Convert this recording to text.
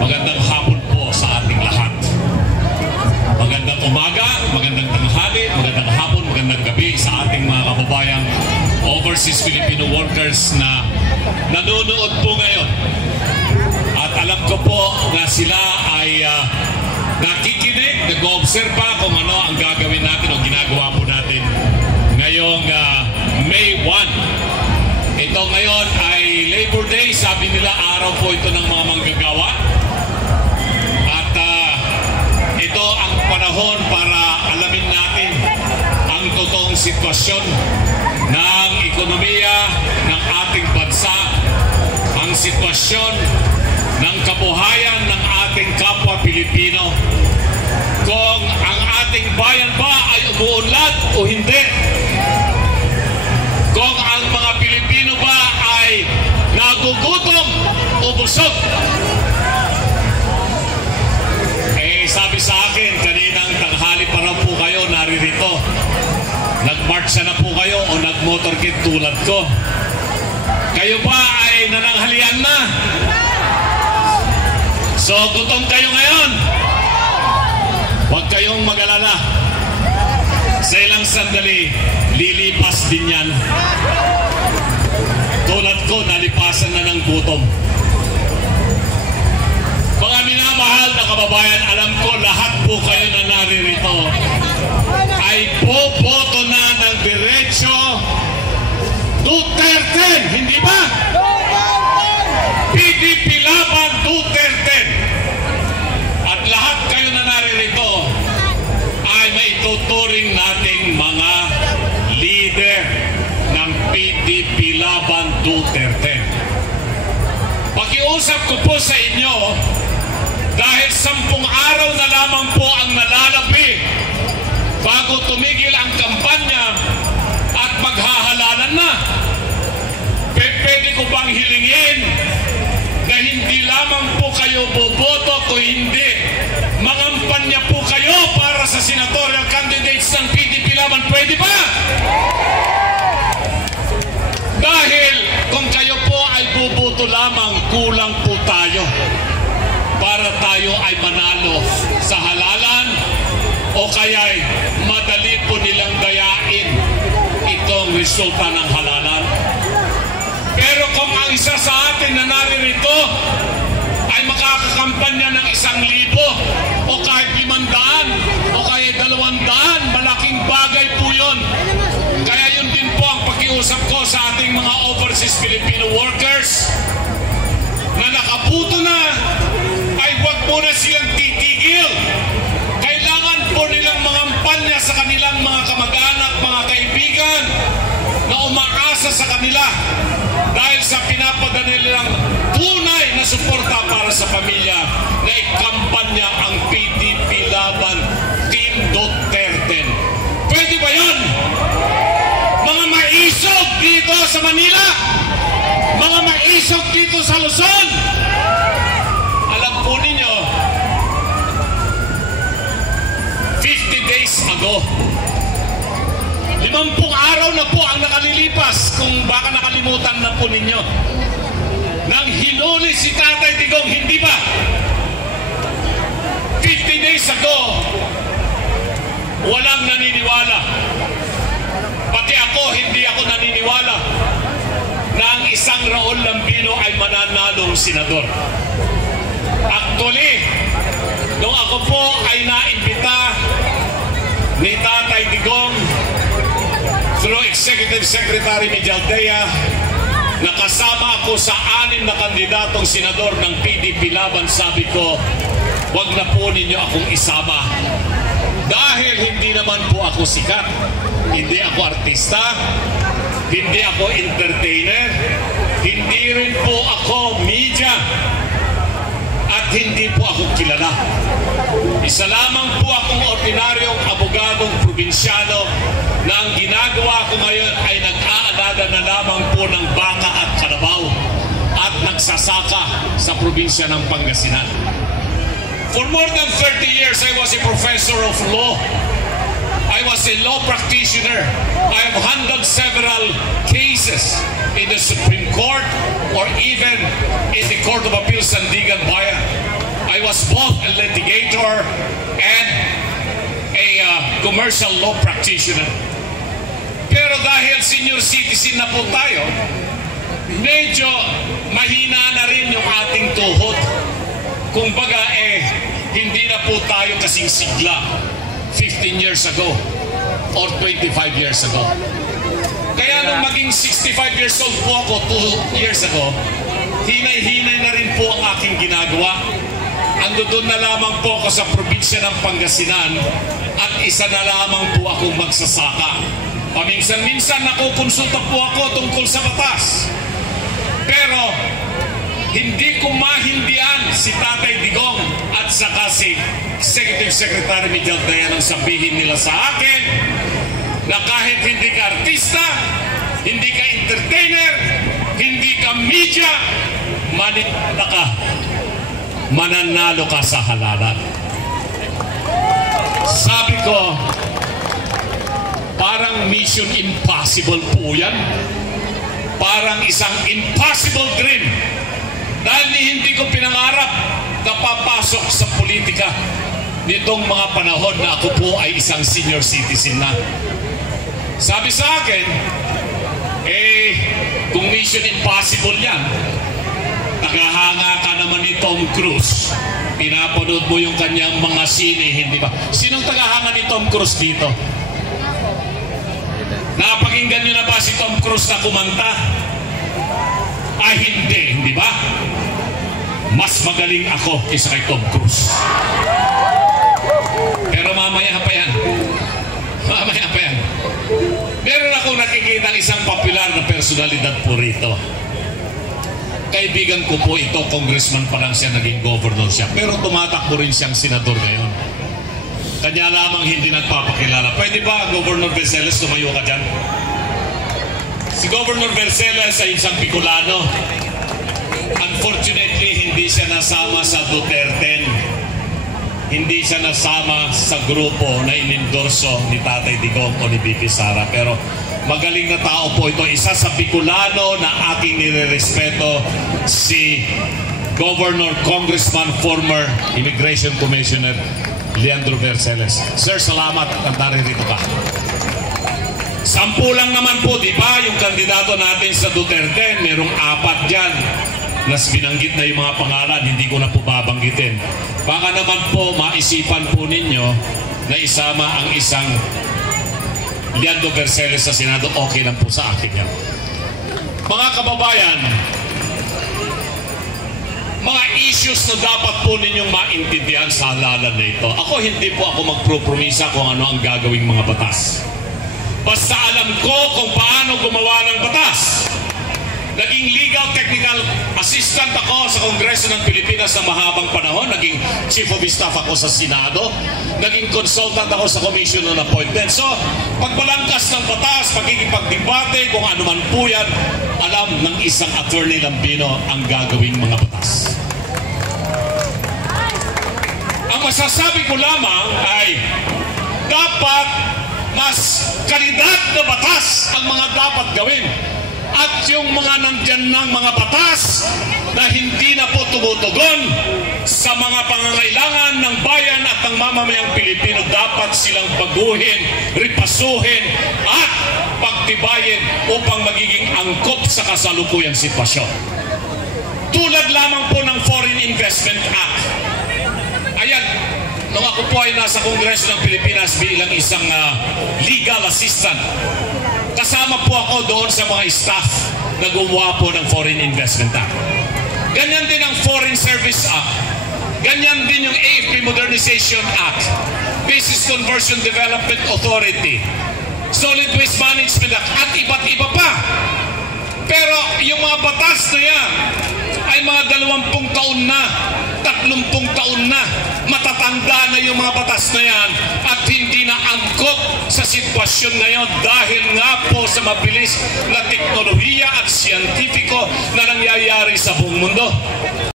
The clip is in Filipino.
Magandang hapon po sa ating lahat. Magandang umaga, magandang tanghali, magandang hapon, magandang gabi sa ating mga kababayang overseas Filipino workers na nanonood po ngayon. At alam ko po na sila ay nakikinig, nag-oobserba kung ano ang gagawin natin o ginagawa po natin ngayong May 1. Ito ngayon ay Labor Day, sabi nila araw po ito ng mga manggagawa. At ito ang panahon para alamin natin ang totoong sitwasyon ng ekonomiya ng ating bansa, ang sitwasyon ng kabuhayan ng ating kapwa Pilipino, kung ang ating bayan ba ay umuunlad o hindi, kung ang mga Pilipino ba ay nagugutom o busog. Sabi sa akin, kaninang tanghali pa raw po kayo naririto. Nag-march na po kayo o nag-motorkit tulad ko. Kayo ba ay nananghalian na? So, gutom kayo ngayon? Huwag kayong mag-alala. Sa ilang sandali, lilipas din yan. Tulad ko, nalipasan na ng gutom. Mga minamahal na kababayan, alam ko lahat po kayo na naririto ay boboto na ng diretso Duterte, hindi ba? PDP laban Duterte. At lahat kayo na naririto ay maituturing nating mga leader ng PDP laban Duterte. Pakiusap ko po sa inyo, dahil 10 araw na lamang po ang nalalabi bago tumigil ang kampanya at maghahalalan na. Pwede ko bang hilingin na hindi lamang po kayo boboto, kung hindi mangampanya po kayo para sa senatorial candidates ng PDP laban? Pwede ba? Dahil kung kayo po ay boboto lamang, kulang po tayo para tayo ay manalo sa halalan, o kaya'y madali po nilang dayain itong resulta ng halalan. Pero kung ang isa sa atin na naririto ay makakakampanya ng 1,000 o kahit 500 o kahit 200, malaking bagay po yun. Kaya yun din po ang pakiusap ko sa ating mga overseas Filipino workers na nakabuto na, ay huwag muna silang titigil. Kailangan po nilang mangampanya sa kanilang mga kamag-anak, mga kaibigan na umaasa sa kanila dahil sa pinapadala nilang tunay na suporta para sa pamilya, na ikampanya ang PDP laban Team Duterte. Pwede ba yun? Mga maisog dito sa Manila, mga maisog dito sa Luzon, alam po ninyo, 50 days ago, 50 araw na po ang nakalilipas, kung baka nakalimutan na po ninyo, nang hinuli si Tatay Digong, hindi ba? 50 days ago, walang naniniwala. Pati ako, hindi ako naniniwala na ang isang Raul Lambino ay mananalong senador. Actually, nung ako po ay naimbita ni Tatay Digong through Executive Secretary Mijaldea, nakasama ako sa 6 na kandidatong senador ng PDP laban, sabi ko, wag na po ninyo akong isama. Dahil hindi naman po ako sikat, hindi ako artista, hindi ako entertainer, hindi rin po ako media, at hindi po ako kilala. Isa lamang po akong ordinaryong abogadong probinsyano na ang ginagawa ko ngayon ay nag-aalaga na lamang po ng baka at karabaw at nagsasaka sa probinsya ng Pangasinan. For more than 30 years, I was a professor of law. I was a law practitioner. I have handled several cases in the Supreme Court or even in the Court of Appeals Sandigan Bayan. I was both a litigator and a commercial law practitioner. Pero dahil senior citizen na po tayo, medyo mahina na rin yung ating tuhod. Kung baga hindi na po tayo kasing sigla 15 years ago or 25 years ago. Kaya nung maging 65 years old po ako 2 years ago, hinay-hinay na rin po ang aking ginagawa. Ando doon na lamang po ako sa probinsya ng Pangasinan at isa na lamang po akong magsasaka. Paminsan-minsan nakukonsulta po ako tungkol sa batas. Pero hindi ko mahindihan si Tatay Digong at saka si Executive Secretary Miguel Dayan ang sabihin nila sa akin na kahit hindi ka artista, hindi ka entertainer, hindi ka media, manitala ka, mananalo ka sa halalan. Sabi ko, parang mission impossible po yan. Parang isang impossible dream. Dahil hindi ko pinangarap na papasok sa politika nitong mga panahon na ako po ay isang senior citizen na. Sabi sa akin, kung mission impossible yan, tagahanga ka naman ni Tom Cruise. Pinapanood mo yung kanyang mga sine, hindi ba? Sinong tagahanga ni Tom Cruise dito? Napakinggan nyo na ba si Tom Cruise na kumanta? Ay hindi ba? Mas magaling ako kaysa kay Tom Cruise. Pero mamaya pa yan. Mamaya pa yan. Meron akong nakikita isang popular na personalidad po rito. Kaibigan ko po ito, congressman pa lang siya, naging governor siya. Pero tumatakbo rin siyang senador ngayon. Kanya lamang hindi nagpapakilala. Pwede ba, Governor Verceles, tumayo ka dyan? Si Governor Verceles ay isang Bicolano. Unfortunately, hindi siya nasama sa Duterte. Hindi siya nasama sa grupo na inendorso ni Tatay Digong o ni BP Sara. Pero magaling na tao po ito. Isa sa Bicolano na aking nirerespeto, si Governor, Congressman, former Immigration Commissioner Leandro Verceles. Sir, salamat at naririto ka. 10 lang naman po, di ba? Yung kandidato natin sa Duterte, merong 4 dyan. Nas binanggit na yung mga pangalan, hindi ko na po babanggitin. Baka naman po maisipan po ninyo na isama ang isang Leandro Verceles sa Senado, okay lang po sa akin yan. Mga kababayan, mga issues na dapat po ninyong maintindihan sa halalan na ito. Ako hindi po ako magpropromisa kung ano ang gagawing mga batas. Basta alam ko kung paano gumawa ng batas. Naging legal technical assistant ako sa Kongreso ng Pilipinas na mahabang panahon. Naging chief of staff ako sa Senado. Naging consultant ako sa Commission on Appointment. So, pagbalangkas ng batas, pagkikipagdebate, kung ano man po yan, alam ng isang attorney Lambino ang gagawing mga batas. Ang masasabi ko lamang ay dapat mas kalidad na batas ang mga dapat gawin. At yung mga nandyan ng mga batas na hindi na po tumutugon sa mga pangangailangan ng bayan at ng mamamayang Pilipino, dapat silang baguhin, ripasuhin at pagtibayin upang magiging angkop sa kasalukuyang sitwasyon. Tulad lamang po ng Foreign Investment Act. Ayan, nung ako po ay nasa Kongreso ng Pilipinas bilang isang legal assistant, kasama po ako doon sa mga staff na gumawa po ng Foreign Investment Act. Ganyan din ang Foreign Service Act. Ganyan din yung AFP Modernization Act, Business Conversion Development Authority, Solid Waste Management Act, at iba't iba pa. Pero yung mga batas na yan ay mga 20 taon na, 30 taon na, matatanda na yung mga batas na yan at hindi na angkop sa sitwasyon ngayon dahil nga po sa mabilis na teknolohiya at siyentipiko na nangyayari sa buong mundo.